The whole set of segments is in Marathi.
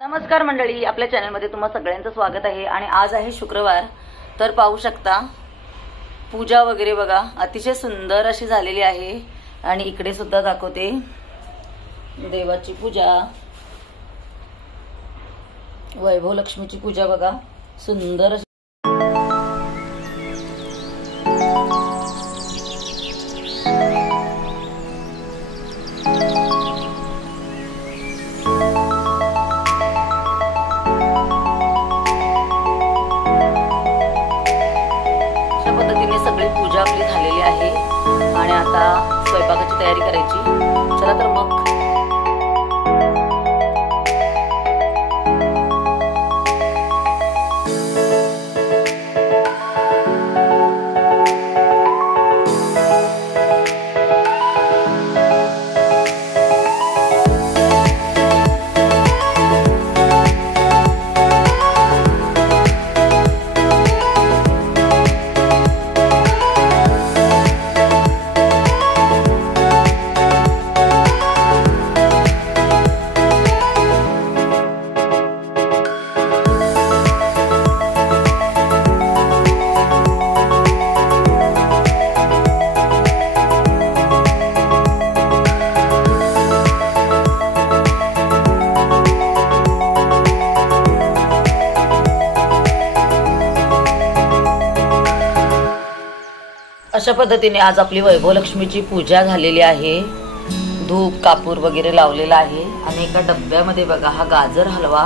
नमस्कार मंडळी, आपल्या चॅनलमध्ये तुम्हा सगळ्यांचं स्वागत आहे। आणि आज आहे शुक्रवार, तर पाहू शकता पूजा वगैरे बघा अतिशय सुंदर अशी झालेली आहे। आणि इकडे सुद्धा दाखवते देवाची पूजा, वैभव लक्ष्मीची पूजा बघा सुंदर अशी। सगळी पूजा आपली झालेली आहे आणि आता स्वयंपाकाची तयारी करायची। चला तर मग अशा पद्धतीने आज आपली वैभव लक्ष्मीची पूजा झालेली आहे। धूप कापूर वगैरे लावलेला आहे आणि एका डब्यामध्ये बघा हा गाजर हलवा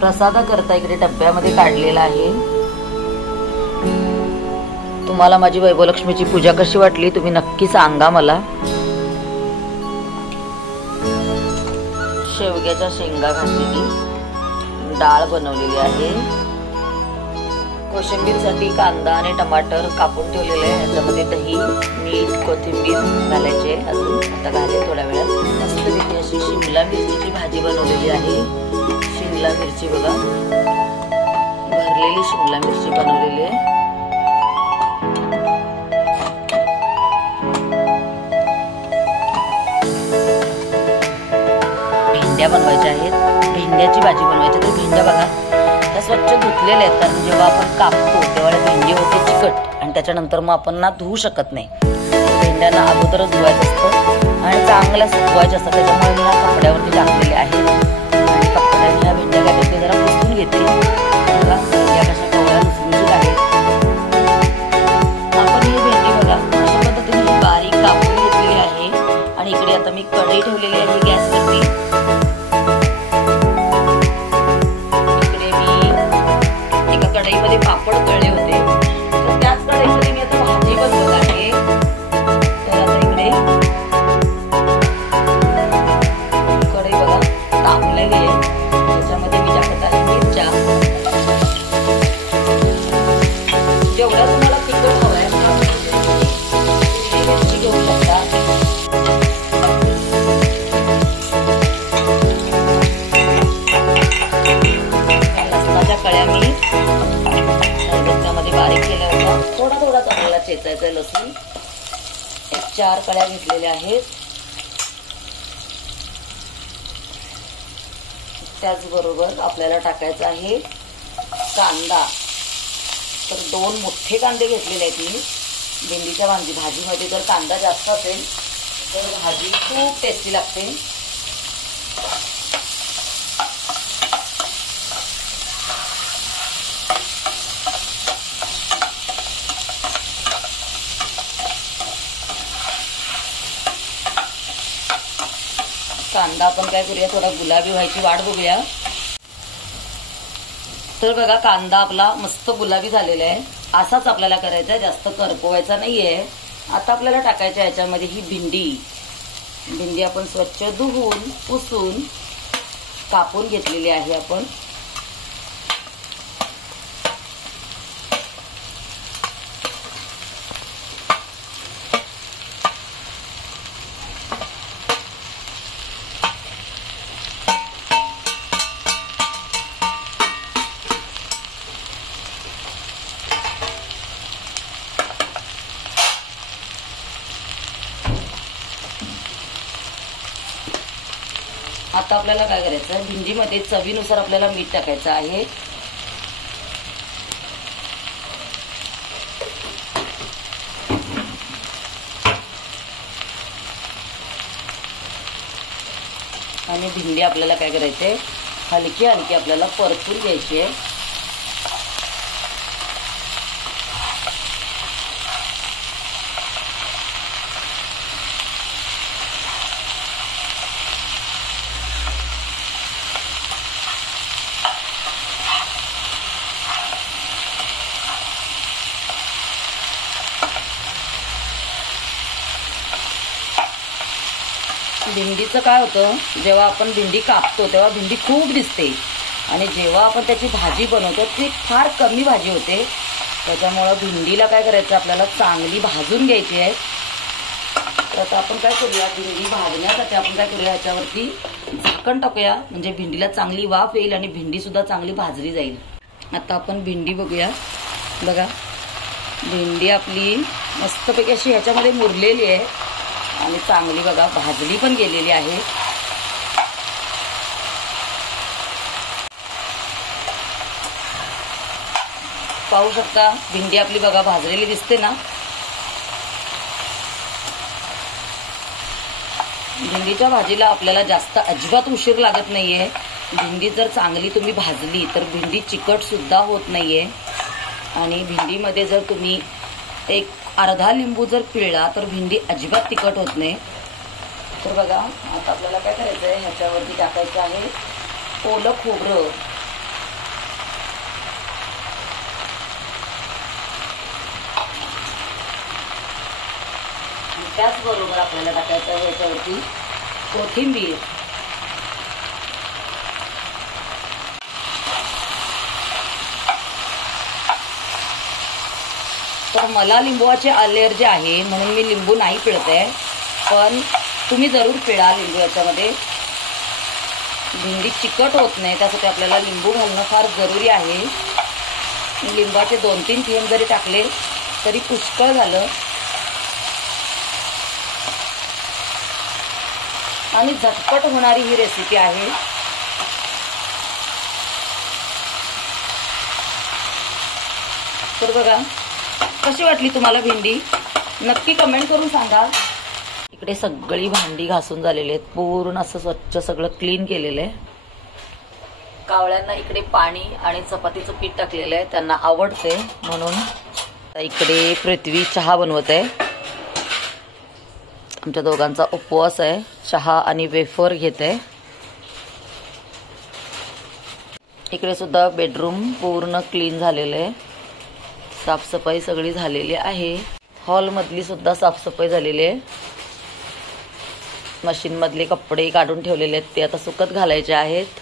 प्रसादाकरता इकडे डब्यामध्ये काढलेला आहे। तुम्हाला माझी वैभव लक्ष्मीची पूजा कशी वाटली तुम्ही नक्की सांगा मला। शेवग्याच्या शेंगा घातलेली डाळ बनवलेली आहे। कोशिंबीरसाठी कांदा आणि टमाटर कापून ठेवलेले आहे। याच्यामध्ये दही, मीठ, कोथिंबीर घालायचे अजून आता घाले थोड्या वेळात। मस्तपैकी अशी शिमला मिरचीची भाजी बनवलेली आहे। शिमला मिरची बघा भरलेली शिमला मिरची बनवलेली आहे। भेंड्या बनवायच्या आहेत, भेंड्याची भाजी बनवायची। तर भेंड्या बघा स्वच्छ धुतलेले आहेत, कारण जेव्हा आपण कापतो तेव्हा भेंडी होते चिकट आणि त्याच्यानंतर मग आपण ना धुवू शकत नाही। भेंड्यांना अगोदरच धुवायचं असतं आणि चांगल्या सुकवायच्या असतात, त्याच्यामुळे मी ह्या कपड्यावरती टाकलेले आहेत आणि कपड्याने ह्या भेंड्या काय करते जरा पुसून घेते। बघा भेंड्या कशा कवळ्या लुसलुशीत आहेत। आपण ही भेंडी बघा अशा पद्धतीने बारीक कापून घेतलेली आहे आणि इकडे आता मी कढई ठेवलेली आहे गॅसवरती। कढईमध्ये पापड तळले होते, तर त्याच कढईमध्ये मी आता भाजी बनवत आहे। तर आता इकडे कढई बघा तापले गेले, त्याच्यामध्ये मी टाकत आहे मिरच्या। जेवढा तुम्हाला तिखट हवंय मिरची घेऊ शकता। लसणाच्या कळ्या मी बारीक केल्या होत्या, थोडा थोडा चांगला चेचायचा लसूण। 4 कळ्या घेतलेल्या आहेत। त्याचबरोबर आपल्याला टाकायचा आहे कांदा। तर 2 मोठे कांदे घेतलेले आहेत मी। भेंडीच्या भाजीमध्ये जर कांदा जास्त असेल तर भाजी खूप टेस्टी लागते। कांदा आपण काय करूया थोडा गुलाबी व्हायची वाट बघूया। तर बघा कांदा आपला मस्त गुलाबी झालेला आहे, असाच आपल्याला करायचा आहे, जास्त करपवायचा नाहीये। आता आपल्याला टाकायच्या याच्यामध्ये ही भेंडी आपण स्वच्छ धुवून पुसून कापून घेतलेली आहे आपण। आता आपल्याला काय करायचं, भेंडीमध्ये चवीनुसार आपल्याला मीठ टाकायचं आहे. आणि भेंडी आपल्याला काय करायचे, हलकी हलकी आपल्याला परतून घ्यायची आहे. भेंडीचं काय होतं, जेव्हा आपण भेंडी कापतो तेव्हा भेंडी खूप दिसते आणि जेव्हा आपण त्याची भाजी बनवतो ती फार कमी भाजी होते. त्याच्यामुळं भेंडीला काय करायचं, आपल्याला चांगली भाजून घ्यायची आहे. तर आता आपण काय करूया, भेंडी भाजण्यासाठी आपण काय करूया, ह्याच्यावरती झाकण टाकूया, म्हणजे भेंडीला चांगली वाफ येईल आणि भेंडी सुद्धा चांगली भाजली जाईल. आता आपण भेंडी बघूया. बघा, भेंडी आपली मस्तपैकी अशी ह्याच्यामध्ये मुरलेली आहे आणि चांगली बघा भाजली पण गेलेली आहे. पाहू शकता भेंडी आपली बघा भाजलेली दिसते ना. भेंडीच्या भाजीला आपल्याला जास्त अजिबात उशीर लागत नाहीये. भेंडी जर चांगली तुम्ही भाजली तर भेंडी चिकट सुद्धा होत नाहीये. आणि भेंडीमध्ये जर तुम्ही एक अर्धा लिंबू जर पिळला तर भेंडी अजिबात तिखट होत नाही. तर बघा आता आपल्याला काय करायचं आहे, ह्याच्यावरती टाकायचं आहे ओलं खोबरं. त्याचबरोबर आपल्याला टाकायचं आहे ह्याच्यावरती कोथिंबीर. तर मला लिंबूची अलर्जी आहे म्हणून मी लिंबू नाही पिळते, पण तुम्ही जरूर पिळा लिंबू. याच्यामध्ये भेंडी चिकट होत नाही त्यासाठी आपल्याला लिंबू घालणं फार जरुरी आहे. लिंबाचे 2-3 थेंब जरी टाकले तरी पुष्कळ झालं. आणि झटपट होणारी ही रेसिपी आहे. तर बघा कशी वाटली तुम्हाला भेंडी, नक्की कमेंट करून सांगा. इकडे सगळी भांडी घासून झालेली आहेत, पूर्ण असं स्वच्छ सगळं क्लीन केलेलं आहे. कावळ्यांना इकडे पाणी आणि चपातीचं पीठ टाकलेलं आहे, त्यांना आवडते म्हणून. इकडे पृथ्वी चहा बनवत आहे. आमच्या दोघांचा उपवास आहे. चहा आणि वेफर घेत आहे. इकडे सुद्धा बेडरूम पूर्ण क्लीन झालेलं आहे. साफसफाई सगळी झालेली आहे. हॉल मधली सुद्धा साफसफाई झालेली आहे. मशीन मधले कपडे काढून ठेवलेले आहेत, ते आता सुकत घालायचे आहेत.